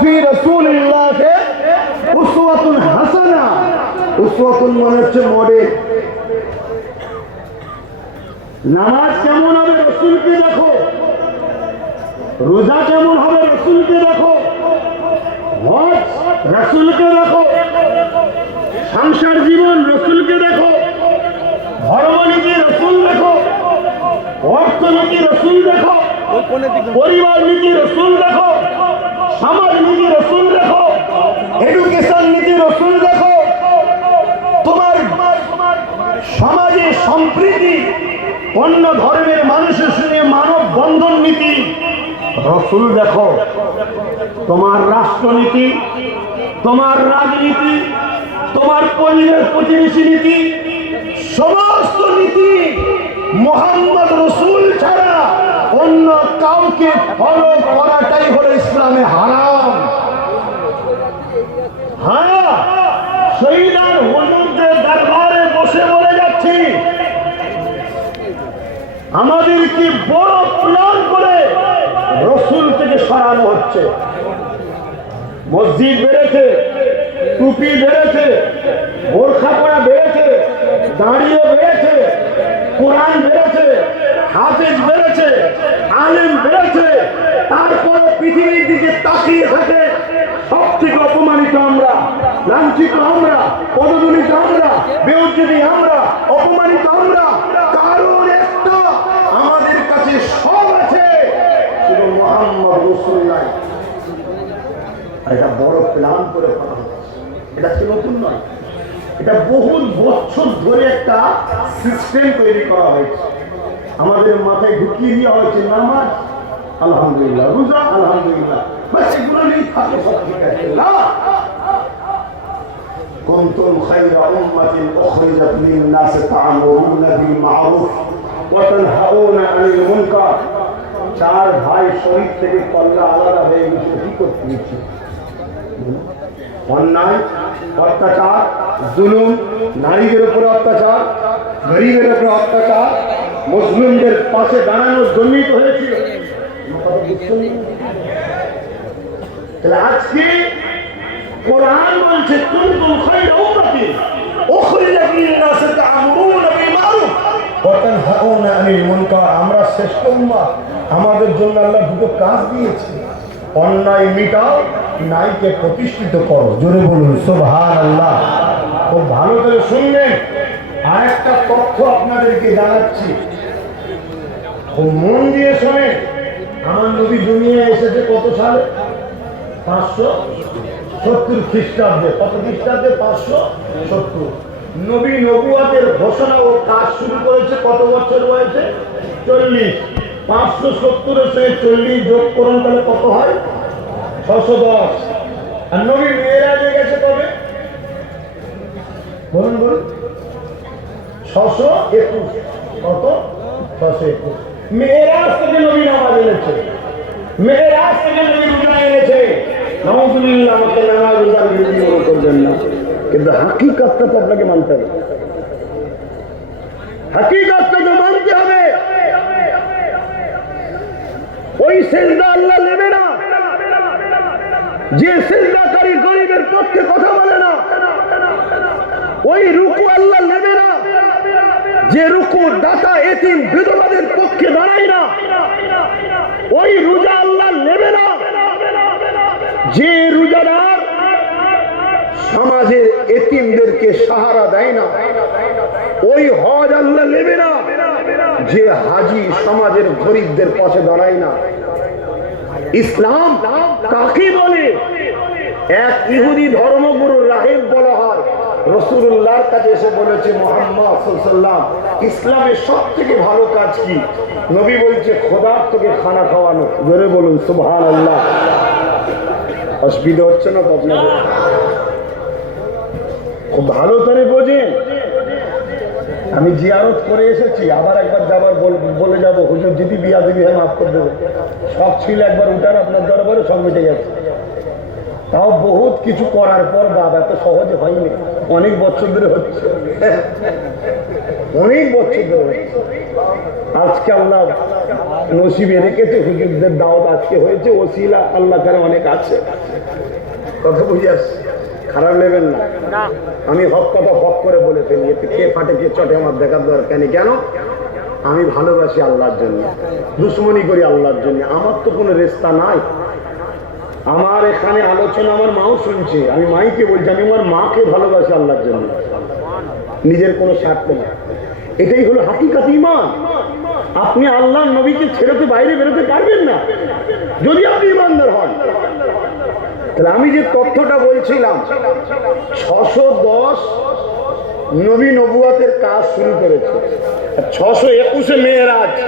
ফি রাসূলিল্লাহ উসওয়াতুন হাসানা। উসওয়াতুন মানে হচ্ছে মডেল। নামাজ কেমন হবে রাসূলকে দেখো, রোজা কেমন হবে রাসূলকে দেখো, হজ রাসূলকে দেখো, সংসার জীবন রাসূলকে দেখো, ধর্মনীতি রাসূল দেখো, অর্থনীতি রাসূল দেখো, পরিবার নীতি রাসূল দেখো, সমাজ নীতি রাসূল দেখো, এডুকেশন নীতি রাসূল দেখো, তোমার সমাজে সম্প্রীতি, অন্য ধর্মের মানুষের সঙ্গে মানব বন্ধন নীতি রাসূল দেখো, তোমার রাষ্ট্রনীতি, তোমার রাজনীতি, তোমার পরিবেশ প্রতিবেশী নীতি, সমস্ত নীতি মুহাম্মদ রাসূল ছাড়া অন্য কাউকে ফলো করাটাই হলো ইসলামে হারাম। হ্যাঁ, শহীদার হুজুরদের দরবারে বসে বলে যাচ্ছি, আমাদের কি বড় প্ল্যান করে রাসূল থেকে সরানো হচ্ছে। মসজিদ বেড়েছে, টুপি বেড়েছে, বোরখা পরা বেড়েছে, দাঁড়িয়ে বেড়েছে, কোরআন বেড়েছে, হাফেজ বেড়েছে, আলেম বেড়েছে, তারপরে পৃথিবীর দিকে তাকিয়ে থাকে সব থেকে অপমানিত আমরা, লাঞ্ছিত আমরা, পদদলিত আমরা, বেইজ্জতি আমরা, অপমানিত আমরা। কারণ একটা, আমাদের কাছে সব আছে, শুধু মুহাম্মদ রাসূল নাই। এটা বড় প্ল্যান করে করা হচ্ছে। এটা কি নতুন নয়, এটা বহু বছর ধরে একটা সিস্টেম তৈরি করা হয়েছে, আমাদের মাথায় ঢুকিয়ে দেওয়া হয়েছে। নামাজ আলহামদুলিল্লাহ, রোজা আলহামদুলিল্লাহ, বাস এগুলো নিয়ে থাকে, সব ঠিক আছে। না, কুনতুম খায়রা উম্মাতিন উখরিজাত লিন-নাস তা'মুরুনা বিল মা'রুফ ওয়া তানহাউনা আনিল মুনকার। চার ভাই শরীর থেকে কল্লা আলাদা হয়ে গেছে, কি করতে দিচ্ছে? অন্যায়, অত্যাচার, জুলুম, নারীদের উপরে অত্যাচার, গরিবের উপরে অত্যাচার, মুসলিমদের পাশে দাঁড়ানোর জন্যই তো হয়েছিল। আজকে কোরআন বলছে কুনতুম খায়রা উম্মাতিন উখরিজাত লিন-নাস তা'মুরুনা বিল মা'রুফ ওয়া তানহাউনা আনিল মুনকার। আমরা শ্রেষ্ঠ উম্মাহ, আমাদের জন্য আল্লাহ দুটো কাজ দিয়েছে, অন্যায় মিটাও, ন্যায়কে প্রতিষ্ঠিত করো। জোরে বলুন সুবহানাল্লাহ। খুব ভালো করে শুনবেন, আরেকটা তথ্য আপনাদেরকে জানাচ্ছি, খুব মন দিয়ে শোনেন। আমার নবী দুনিয়ায় এসেছে কত সালে? 570 খ্রিস্টাব্দে। কত খ্রিস্টাব্দে? 570। নবী নবুয়াতের ঘোষণা ও কাজ শুরু করেছে কত বছর বয়সে? 40। 570-এর সঙ্গে 40 যোগ করুন, তাহলে কত হয়? 610। আর নবী মেরাজে গেছে কবে? বলুন বলুন। 621। কত? 621। মেরাজ থেকে নবী নামাজ এনেছে, মেরাজ থেকে নবী রোজা এনেছে। নাউযুবিল্লাহ, আমাকে নামাজ রোজার বিরোধী মনে করবেন না, কিন্তু হাকিকতটা তো আপনাকে মানতে হবে, হাকিকতটা তো মানতে হবে। ওই সিজদা আল্লাহ নেবে না যে সিজদাকারী গরিবের পক্ষে কথা বলে না, ওই রুকু আল্লাহ নেবে না যে রুকু দাতা এতিম বিধবাদের পক্ষে দাঁড়ায় না, ওই রোজা আল্লাহ নেবে না যে রোজাদার সমাজের এতিমদেরকে সাহারা দেয় না, ওই হজ আল্লাহ নেবে না যে হাজি সমাজের গরিবদের পাশে দাঁড়ায় না। ইসলাম কাকে বলে? এক ইহুদি ধর্মগুরু রাহিব বলা হয়, রাসূলুল্লাহর কাছে এসে বলেছে, মুহাম্মদ সাল্লাল্লাহু আলাইহি ওয়াসাল্লাম, ইসলামের সবথেকে ভালো কাজ কি? নবী বলছে, খোদার তোকে খানা খাওয়ানো। জোরে বলুন সুবহানাল্লাহ। অসুবিধা হচ্ছে না তো আপনাদের? খুব ভালো করে বোঝেন। আমি জিয়ারত করে এসেছি, আবার একবার যাবার বলে যাবো, হুজুর যদি বিয়া দিবি হ্যাঁ মাফ করে দেবে। সব ছিল একবার উঠার আপনার দরবারে, সব মিটে গেছে। তাও বহুত কিছু করার পর বাবা এত সহজে হয়নি। অনেক বছর ধরে হচ্ছে, অনেক বছর ধরে আজকে আল্লাহ নসিবে রেখেছে, হুজুরদের দাওয়াত আজকে হয়েছে, ওসিলা আল্লাহ তাআলা অনেক আছে। কথা বুঝে আসছে, খারাপ নেবেন না। আমি হক কথা হক করে বলে ফেলি, এতে কে ফাটে কে চটে আমার দেখার দরকার নেই। কেন? আমি ভালোবাসি আল্লাহর জন্য, দুশ্মনী করি আল্লাহর জন্য। আমার তো কোনো রেস্তা নাই। আমার এখানে আলোচনা আমার মাও শুনছে, আমি মাইকে বলছি, আমি আমার মাকে ভালোবাসি আল্লাহর জন্য, নিজের কোনো স্বার্থ না। এটাই হলো হাকিকাত ঈমান। আপনি আল্লাহর নবীকে ছেড়ে তো বাইরে বেরোতে পারবেন না যদি আপনি ঈমানদার হন। তাহলে আমি যে তথ্যটা বলছিলাম, 610 নবী নবুয়তের কাজ শুরু করেছে, 621-এ মেরাজ।